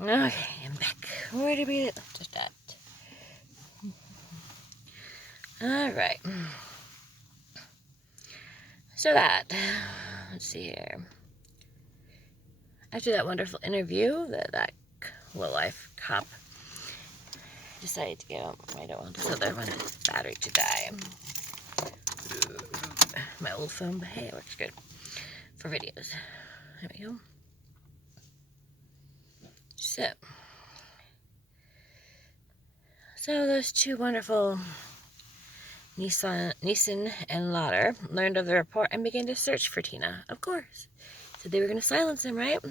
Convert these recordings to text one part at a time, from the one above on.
Okay, I'm back. Where did we just at? Alright. So let's see here. After that wonderful interview, that low-life cop decided to go. I don't want this other one's battery to die. My old phone, but hey, it works good for videos. There we go. So those two wonderful Neeson and Lauder learned of the report and began to search for Teena, of course. Said they were going to silence him, right?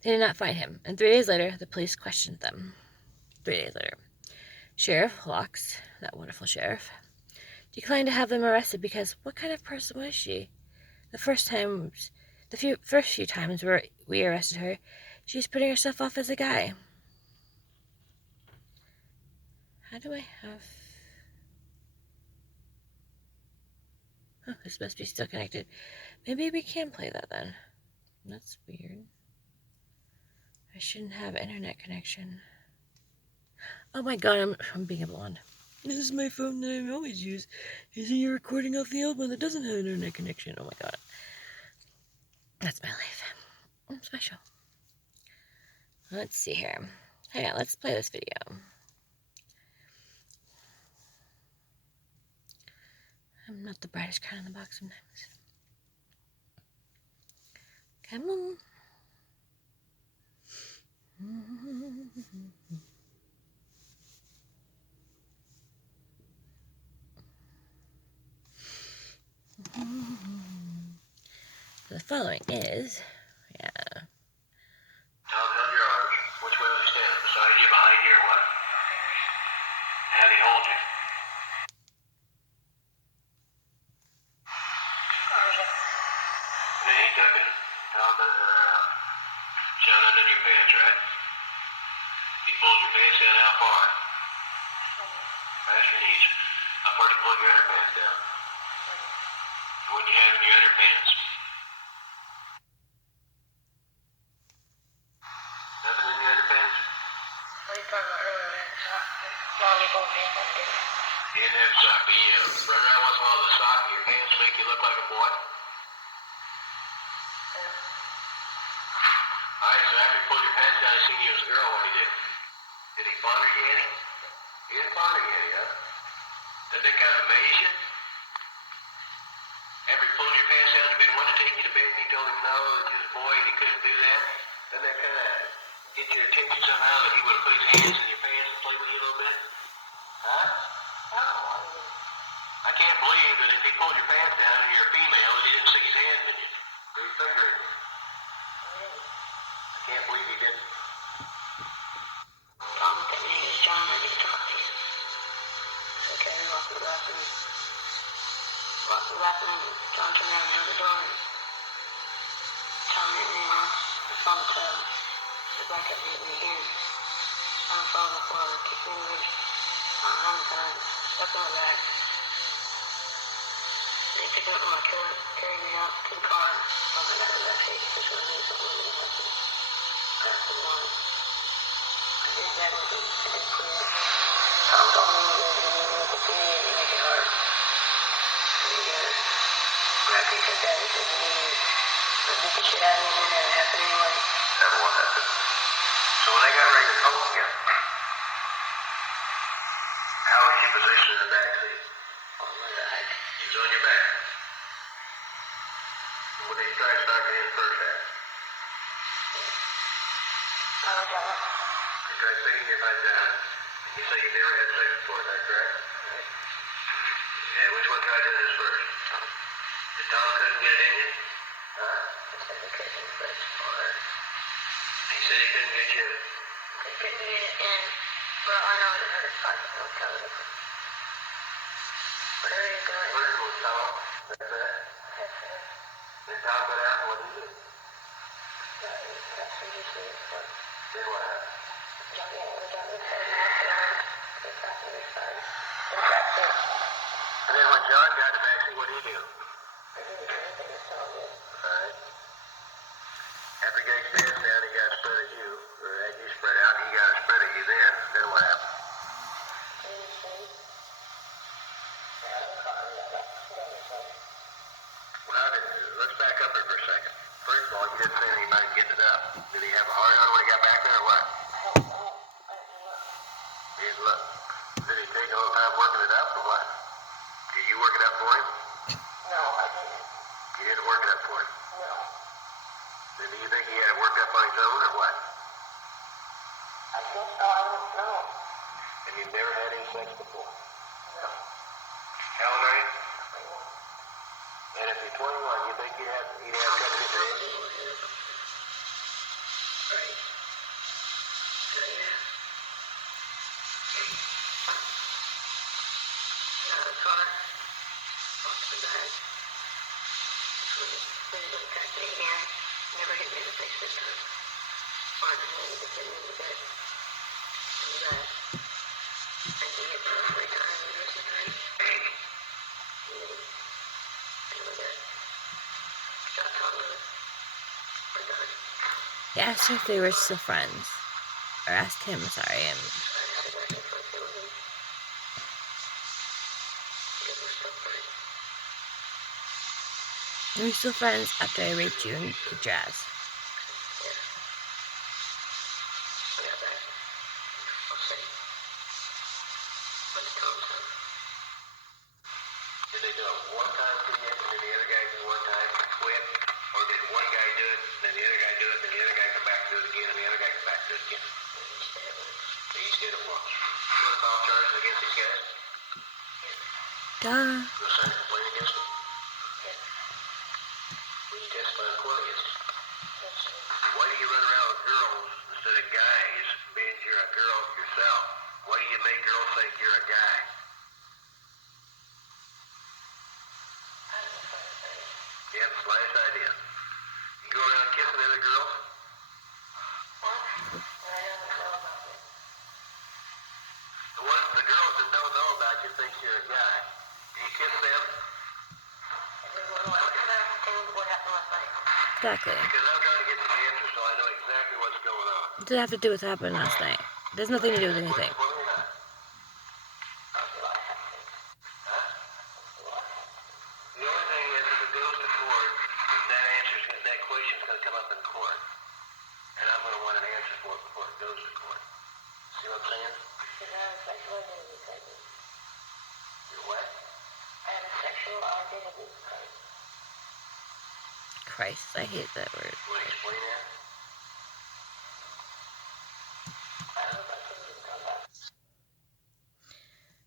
They did not find him, and 3 days later, the police questioned them. 3 days later, Sheriff Locks, that wonderful sheriff, declined to have them arrested because what kind of person was she? The first few times we arrested her, she was putting herself off as a guy. How do I have... Oh, this must be still connected. Maybe we can play that then. That's weird. I shouldn't have internet connection. Oh my god, I'm being a blonde. This is my phone that I always use. Isn't you recording off the old one that doesn't have internet connection? Oh my god. That's my life. I'm special. Let's see here. Hang on, let's play this video. I'm not the brightest crown in the box sometimes. Come on. The following is, yeah. Tom, held your arms. Which way was he standing? Beside you, behind you, or what? How did he hold you? And then he took it. Tom, down under your pants, right? He pulled your pants down how far? Past your knees. How far did he pull your underpants down? What did you have in your underpants? Nothing in your underpants? What are you talking about earlier? Volleyball pants like this. You didn't have a sock. Do you run around once in a while with a sock and your pants make you look like a boy? Alright, so after he pulled your pants down, he seen you as a girl, what did he do? Did he fonder you any? He didn't fonder you any, huh? Doesn't that kind of amaze you? After he pulled your pants down, he'd been wanting to take you to bed and you told him no, that you was a boy and he couldn't do that? Doesn't that kind of get your attention somehow that he would have put his hands in your pants and play with you a little bit? Huh? I can't believe that if he pulled your pants down and you're a female, that he didn't stick his hands in you. Or his finger in you. I can't believe he didn't. Tom, that name is John. I need to talk to you. It's okay. We walked to the bathroom. John turned around and held the door. Tom hit me once. I saw the tub. The blanket hit me again. Tom fell on the floor. Kicked me in the ribs. On the time. Stuck in my back. And he picked me up in my coat. Carried me out to the car. Oh my god, that take. This one needs something really like this. That's the one. I did that with it. I did clear. Tom told me to make it big and make it hard. And he did it. And after he said that, he said, you need to beat the shit out of me and then it happened anyway. Never what happened. So when they got ready to poke you, how was you positioned in the back seat? On my back. You was on your back. When they tried starting in first half. I was on it. They tried sitting your butt down, and you say you never had sex before, is that correct? Right. And which one tried to do this first? The Tom couldn't get it in you? Huh? I said he couldn't, but Alright. He said he couldn't get you. he couldn't get it in. Well, I know it hurt. I don't know how it hurt. Whatever he's doing. First was Tom. That's it. That's it. Then Tom got out, and what did he do? That's what you see. But Then what happened? John got over John and said, knocked it on. He passed me his side. And that's it. And then when John got the vaccine, what did he do? I didn't do anything. It's all good. Alright. After he got his pants down, he got spread at you. what? I guess so. I don't know. And you've never had any sex before? No. How old are you? And if you're 21, you think you'd have trouble getting it? Right. Got a car. Off to the back. When it attacked me again, never hit me in the face this time. Fine, I had to hit me in the bed. In the back. And he hit me 3 times in the night. And we're good. Shot Tomlin. We're done. He asked her if they were still friends. Or asked him, sorry, and I said back in front of him. Because we're still friends. we're still friends after I raped you and kicked your ass. Yeah. I got back. I'll say. What's Tom's house? Did they do it one time to you, and then the other guy do one time and quit? Or did one guy do it, then the other guy do it, then the other guy come back and do it again, and the other guy come back and do it again? They each did it once. You want to file charges against these guys? Duh. You'll sign a complaint against them? Will you testify in court against them? Why do you run around with girls instead of guys, being you're a girl yourself? Why do you make girls think you're a guy? You have the slightest idea. You go around kissing other girls? The girls that don't know about you think you're a guy. Do you kiss them? What happened last night? Exactly. Because I'm trying to get some answers so I know exactly what's going on. What did it have to do with what happened last night? It has nothing to do with anything. For me or not? The only thing is, if it goes to court, that question's going to come up in court. And I'm going to want an answer for it before it goes to court. See what I'm saying? Because I have a sexual identity crisis. You're what? I have a sexual identity crisis. Christ, I hate that word. You want to explain that? I don't know if I can even come back.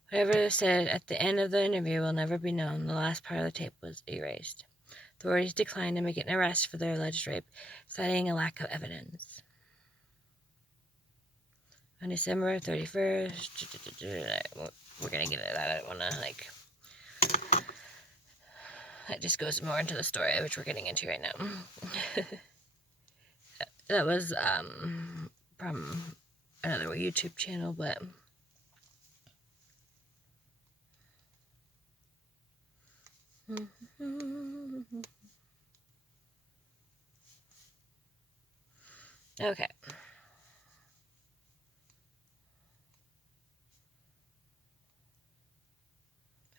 Whatever they said at the end of the interview will never be known. The last part of the tape was erased. Authorities declined to make an arrest for their alleged rape, citing a lack of evidence. On December 31st, we're gonna get into that. I don't wanna, that just goes more into the story, which we're getting into right now. That was, from another YouTube channel, but okay.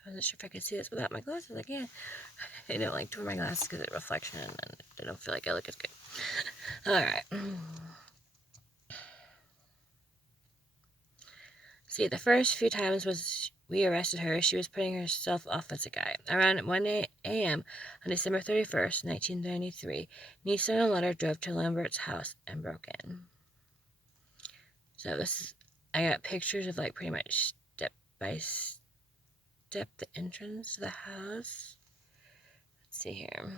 I wasn't sure if I could see this without my glasses. I can't. I don't like to wear my glasses because of reflection and I don't feel like I look as good. Alright. See, the first few times we arrested her, she was putting herself off as a guy. Around 1 a.m. on December 31st, 1993, Nissan and Letter drove to Lambert's house and broke in. So I got pictures of pretty much step by step the entrance to the house. Let's see here.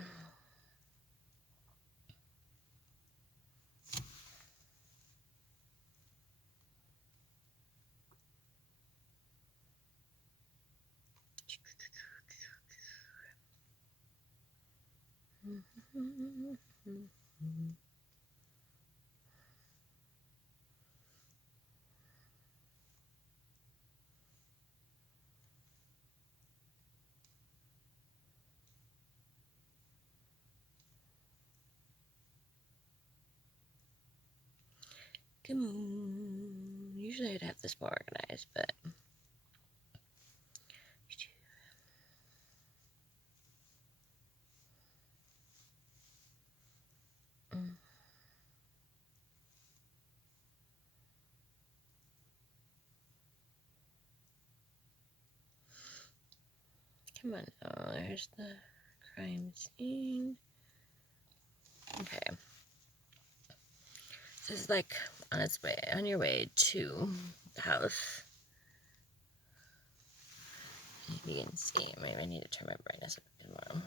Come on. Usually I'd have this more organized, but come on. Oh, there's the crime scene. Okay. This is like on its way, on your way to the house. You can see. Maybe I need to turn my brightness up a bit more.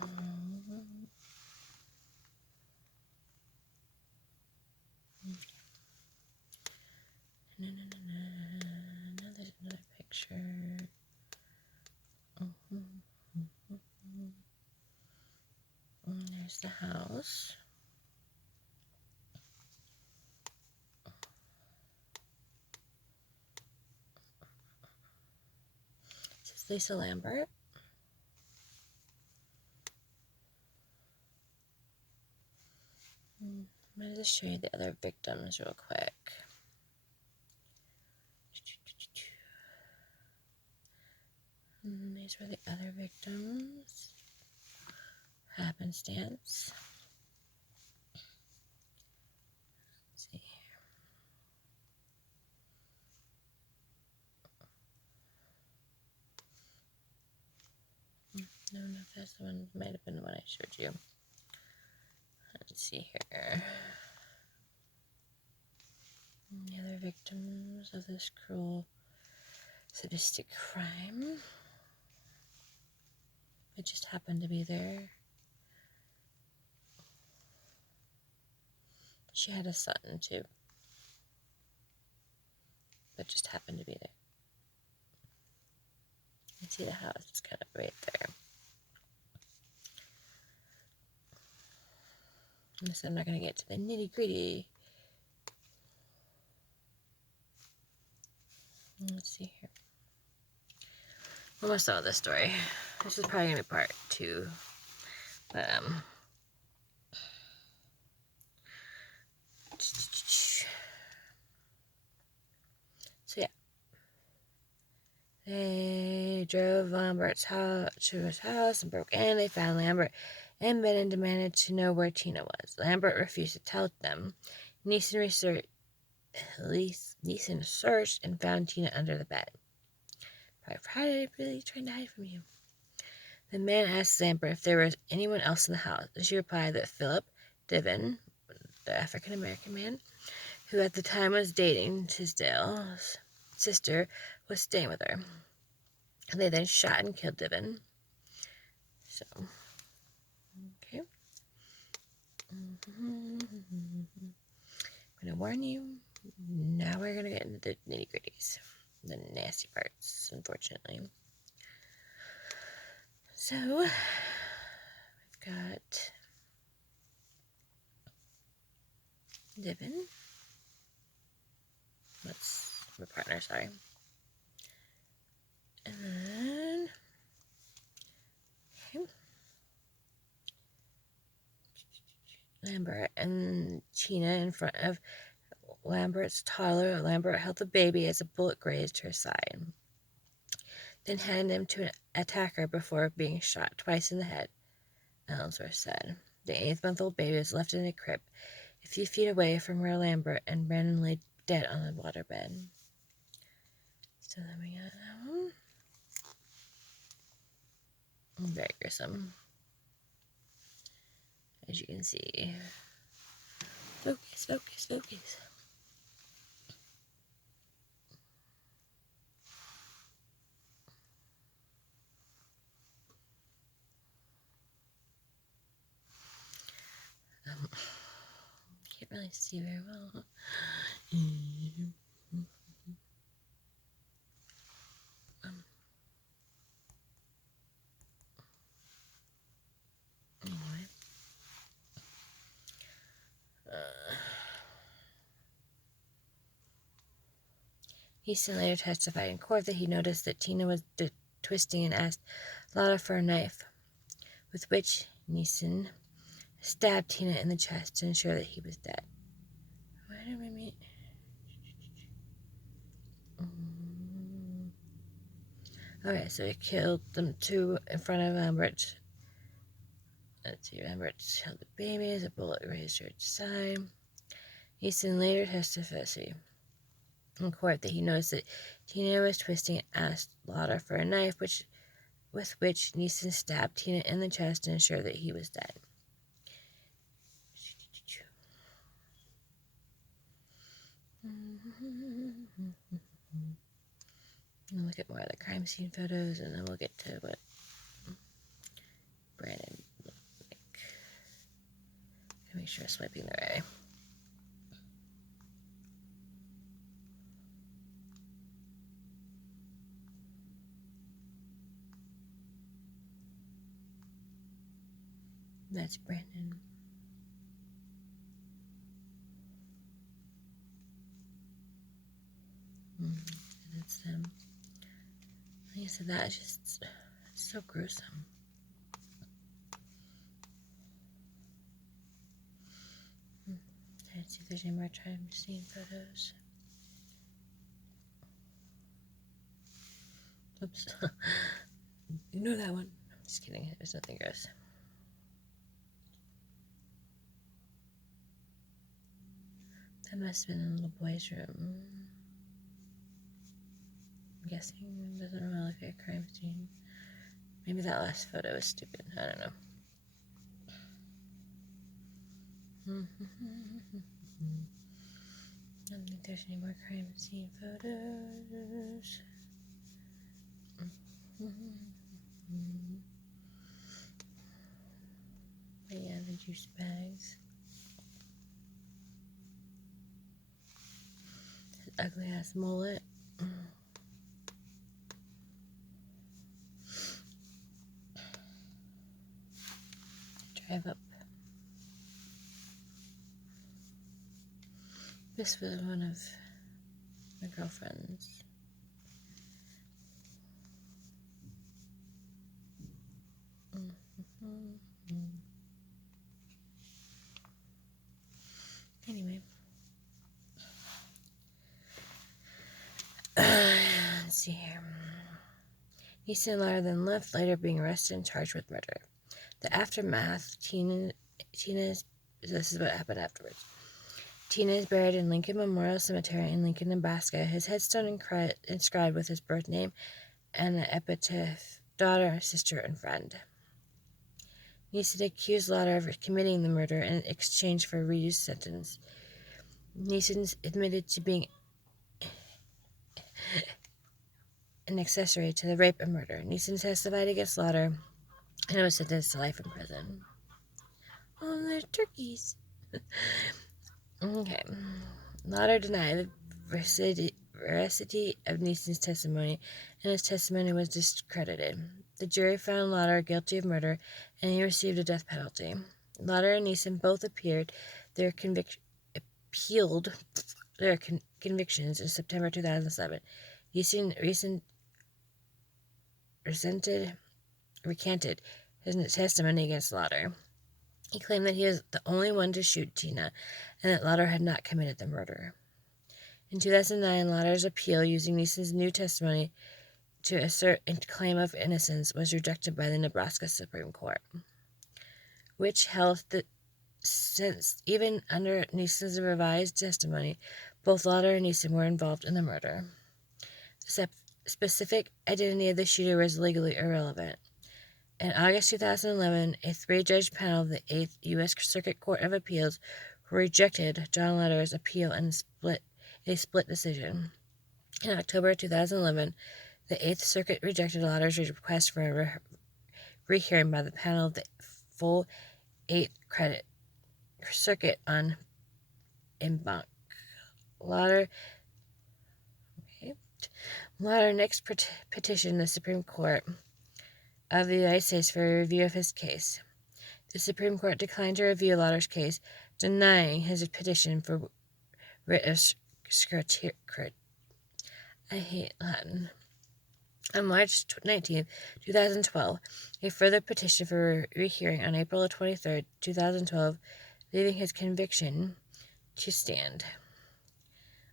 Now there's another picture. And there's the house. This is Lisa Lambert. I'm going to just show you the other victims real quick. And these were the other victims. Happenstance. Let's see here. No, that's the one. Might have been the one I showed you. Let's see here. And the other victims of this cruel, sadistic crime. It just happened to be there. She had a son too. That just happened to be there. You can see the house. It's kind of right there. So I'm not going to get to the nitty gritty. Let's see here. Almost done with this story. This is probably going to be part 2. But, so yeah. They drove Lambert's house to his house and broke in. They found Lambert in bed and demanded to know where Teena was. Lambert refused to tell them. Neeson searched and found Teena under the bed. How are they really trying to hide from you? The man asked Lambert if there was anyone else in the house. She replied that Philip Divin, the African-American man, who at the time was dating Tisdale's sister, was staying with her. They then shot and killed Divin. So, okay. I'm going to warn you. Now we're going to get into the nitty-gritties. The nasty parts, unfortunately. So, we've got Divin. That's my partner, sorry. And then, okay. Lambert and Teena in front of Lambert's toddler. Lambert held the baby as a bullet grazed her side, then handed him to an attacker before being shot twice in the head, Ellsworth said. The 8-month-old baby was left in a crib a few feet away from where Lambert and Brennan lay dead on the waterbed. So then we got that one. Very gruesome, as you can see. Focus, focus, focus. Can't really see very well. Anyway. Neeson later testified in court that he noticed that Teena was twisting and asked Lotta for a knife, with which Neeson stabbed Teena in the chest to ensure that he was dead. Why did we meet? Okay, so he killed them two in front of Lambert. Let's see, Lambert held the baby as a bullet grazed her side. Neeson later testified in court that he noticed that Teena was twisting and asked Lotta for a knife, with which Neeson stabbed Teena in the chest to ensure that he was dead. We'll look at more of the crime scene photos, and then we'll get to what Brandon looked like. Make sure I'm swiping the right way. That's Brandon. That's them. Like I said, that is just so gruesome. Let's see if there's any more crime scene photos. Oops. Ignore that one. I'm just kidding. There's nothing gross. That must have been in the little boy's room. I'm guessing it doesn't really look like a crime scene. Maybe that last photo was stupid. I don't know. I don't think there's any more crime scene photos. But yeah, the juice bags. His ugly ass mullet. Drive up. This was one of my girlfriends. Anyway. Let's see here. Neeson and Lara then left, later being arrested and charged with murder. The aftermath, Teena's, this is what happened afterwards. Teena is buried in Lincoln Memorial Cemetery in Lincoln, Nebraska. His headstone inscribed with his birth name and the epitaph, daughter, sister, and friend. Neeson accused Lara of committing the murder in exchange for a reduced sentence. Neeson admitted to being an accessory to the rape and murder. Neeson testified against Lara and was sentenced to life in prison. Oh, they're turkeys. Okay. Lauder denied the veracity of Neeson's testimony, and his testimony was discredited. The jury found Lauder guilty of murder, and he received a death penalty. Lauder and Neeson both appealed their convictions in September 2007. Neeson recanted his testimony against Lauder. He claimed that he was the only one to shoot Teena, and that Lauder had not committed the murder. In 2009, Lauder's appeal using Neeson's new testimony to assert a claim of innocence was rejected by the Nebraska Supreme Court, which held that since even under Neeson's revised testimony, both Lauder and Neeson were involved in the murder. The specific identity of the shooter was legally irrelevant. In August 2011, a three-judge panel of the 8th U.S. Circuit Court of Appeals rejected John Lauder's appeal in a split decision. In October 2011, the 8th Circuit rejected Lauder's request for a rehearing by the panel of the full 8th Circuit on en banc. Lauder next petitioned the Supreme Court of the United States for a review of his case. The Supreme Court declined to review Lauder's case, denying his petition for writ of certiorari. I hate Latin. On March 19, 2012, a further petition for rehearing on April 23, 2012, leaving his conviction to stand.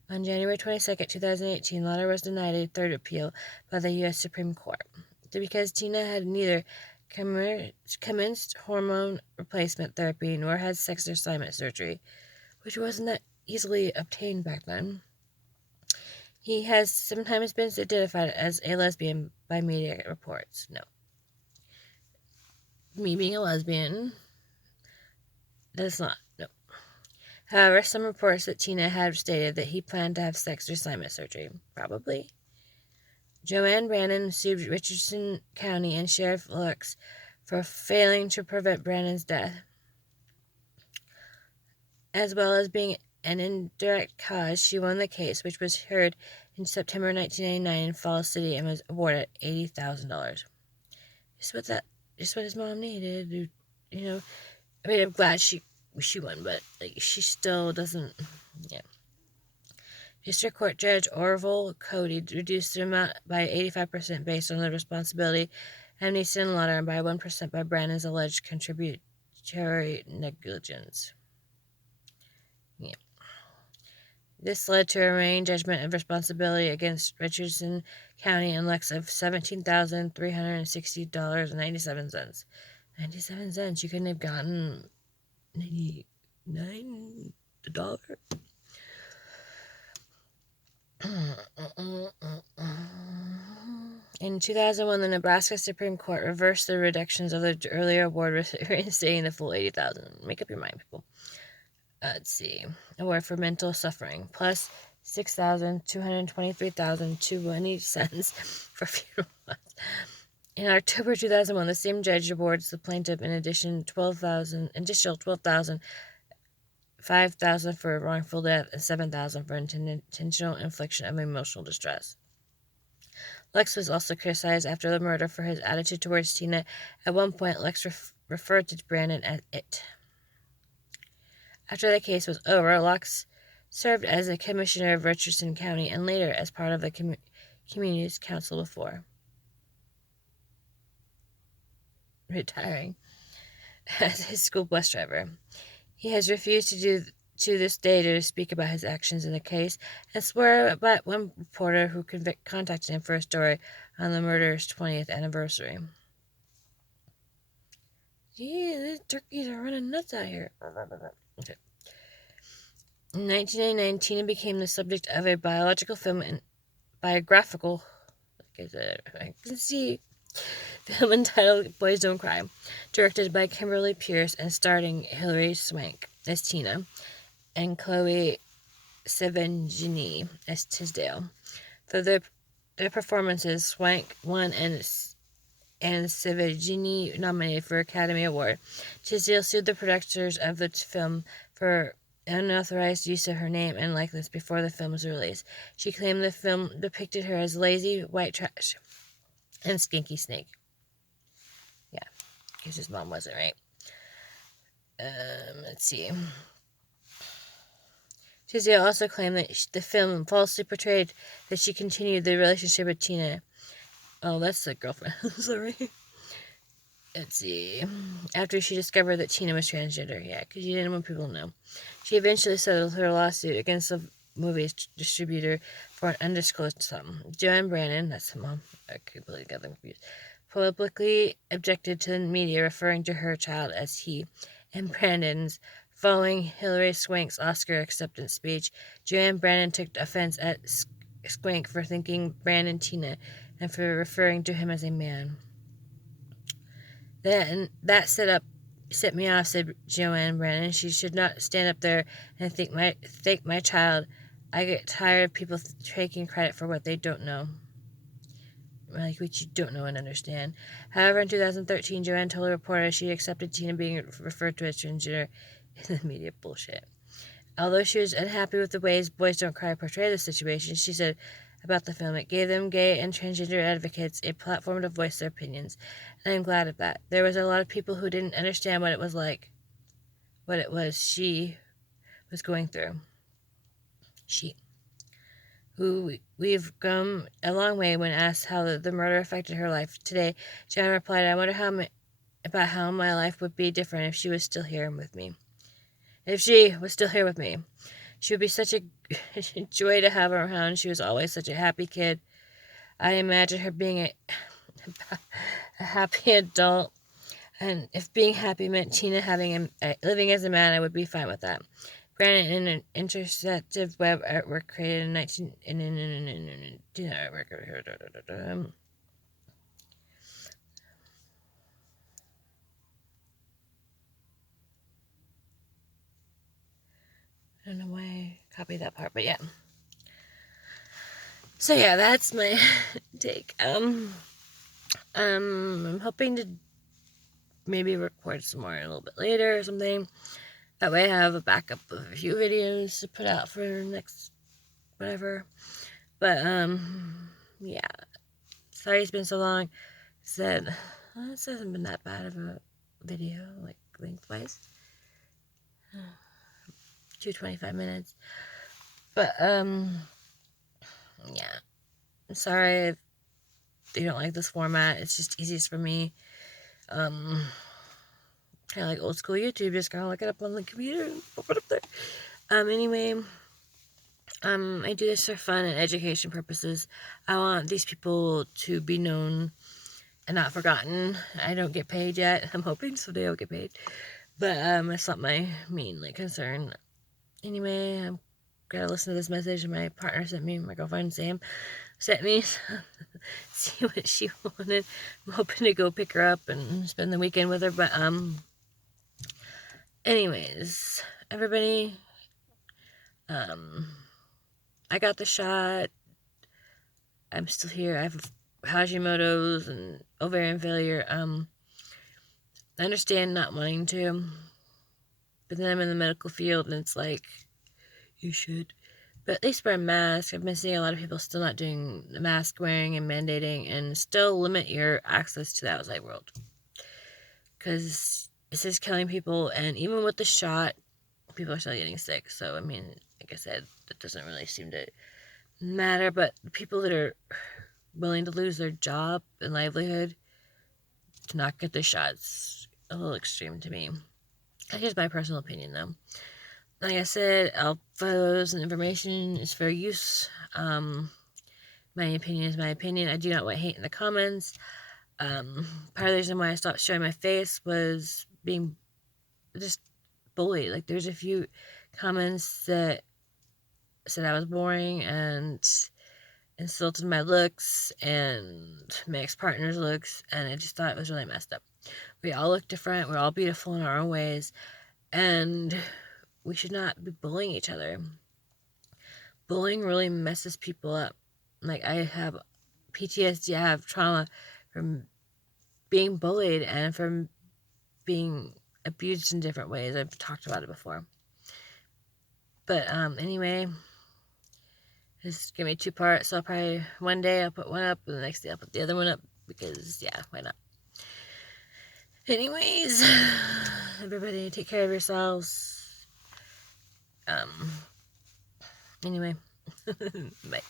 On January 22, 2018, Lauder was denied a third appeal by the U.S. Supreme Court because Teena had neither commenced hormone replacement therapy nor had sex reassignment surgery, which wasn't that easily obtained back then. He has sometimes been identified as a lesbian by media reports. No. Me being a lesbian, that's not. No. However, some reports that Teena had stated that he planned to have sex reassignment surgery. Probably. Joanne Brannon sued Richardson County and Sheriff Lux for failing to prevent Brannon's death, as well as being an indirect cause. She won the case, which was heard in September 1999 in Falls City and was awarded $80,000. Just what his mom needed. You know, I mean, I'm glad she won, but like she still doesn't. Yeah. District Court Judge Orville Cody reduced the amount by 85% based on the responsibility of Neeson and Lauder and by 1% by Brannon's alleged contributory negligence. Yeah. This led to a remaining judgment of responsibility against Richardson County and Lex of $17,360.97. 97 cents. You couldn't have gotten 99 $1. In 2001, the Nebraska Supreme Court reversed the reductions of the earlier award, reinstating the full $80,000. Make up your mind, people. Let's see. Award for mental suffering, plus $6,223,220 for funeral costs. In October 2001, the same judge awards the plaintiff an additional $12,000, $5,000 for wrongful death, and $7,000 for intentional infliction of emotional distress. Lex was also criticized after the murder for his attitude towards Teena. At one point, Lex referred to Brannon as it. After the case was over, Lex served as a commissioner of Richardson County and later as part of the community's council before retiring as his school bus driver. He has refused to this day to speak about his actions in the case and swore by one reporter who contacted him for a story on the murder's 20th anniversary. Yeah, these turkeys are running nuts out here. Okay. In 1999, Teena became the subject of a biographical, I can see, film entitled Boys Don't Cry, directed by Kimberly Pierce and starring Hilary Swank as Teena and Chloe Sevigny as Tisdale. For their performances, Swank won and Sevigny nominated for Academy Award. Tisdale sued the producers of the film for unauthorized use of her name and likeness before the film was released. She claimed the film depicted her as lazy, white trash, and skinky snake. Yeah, because his mom wasn't right. Let's see. Tisdale also claimed that the film falsely portrayed that she continued the relationship with Teena. Oh, that's the girlfriend. Sorry. Let's see. After she discovered that Teena was transgender. Yeah, because you didn't want people to know. She eventually settled her lawsuit against the movie's distributor for an undisclosed sum. Joanne Brannon, that's the mom, I completely got them confused, publicly objected to the media referring to her child as he and Brandon's. Following Hilary Swank's Oscar acceptance speech, Joanne Brannon took offense at Swank for thinking Brandon Teena and for referring to him as a man. That set me off, said Joanne Brannon. She should not stand up there and thank my child. I get tired of people taking credit for what they don't know. Like what you don't know and understand. However, in 2013, Joanne told a reporter she accepted Teena being referred to as transgender in the media bullshit. Although she was unhappy with the ways Boys Don't Cry portray the situation, she said about the film, it gave them gay and transgender advocates a platform to voice their opinions, and I'm glad of that. There was a lot of people who didn't understand what it was like, what it was she was going through. We've come a long way when asked how the murder affected her life. Today, Joanne replied, I wonder about how my life would be different if she was still here with me. If she was still here with me. She would be such a joy to have around. She was always such a happy kid. I imagine her being a happy adult. And if being happy meant Teena living as a man, I would be fine with that. Granted, an interceptive web artwork created in 19... I don't know why I copied that part, but yeah. So yeah, that's my take. I'm hoping to maybe record some more a little bit later or something. That way I have a backup of a few videos to put out for next whatever. But yeah. Sorry it's been so long. Said this hasn't been that bad of a video, like lengthwise. 225 minutes. But yeah. I'm sorry if you don't like this format. It's just easiest for me. Kind of like old school YouTube, just gotta look it up on the computer and pop it up there. Anyway, I do this for fun and education purposes. I want these people to be known and not forgotten. I don't get paid yet. I'm hoping someday I'll get paid. But that's not my main concern. Anyway, I'm gonna listen to this message my partner sent me. My girlfriend Sam sent me. See what she wanted. I'm hoping to go pick her up and spend the weekend with her. But anyways, everybody, I got the shot. I'm still here. I have Hashimoto's and ovarian failure. I understand not wanting to, but then I'm in the medical field and it's like, you should. But at least wear a mask. I've been seeing a lot of people still not doing the mask wearing and mandating and still limit your access to the outside world. Because this is killing people, and even with the shot, people are still getting sick. So, I mean, like I said, that doesn't really seem to matter. But the people that are willing to lose their job and livelihood to not get the shots, a little extreme to me. That's just my personal opinion, though. Like I said, all photos and information is fair use. My opinion is my opinion. I do not want hate in the comments. Part of the reason why I stopped showing my face was being just bullied. Like, there's a few comments that said I was boring and insulted my looks and my ex-partner's looks, and I just thought it was really messed up. We all look different. We're all beautiful in our own ways, and we should not be bullying each other. Bullying really messes people up. Like, I have PTSD, I have trauma from being bullied and from being abused in different ways. I've talked about it before. But anyway, this is gonna be 2 parts, so I'll probably one day I'll put one up and the next day I'll put the other one up because yeah, why not? Anyways, everybody take care of yourselves. Anyway, bye.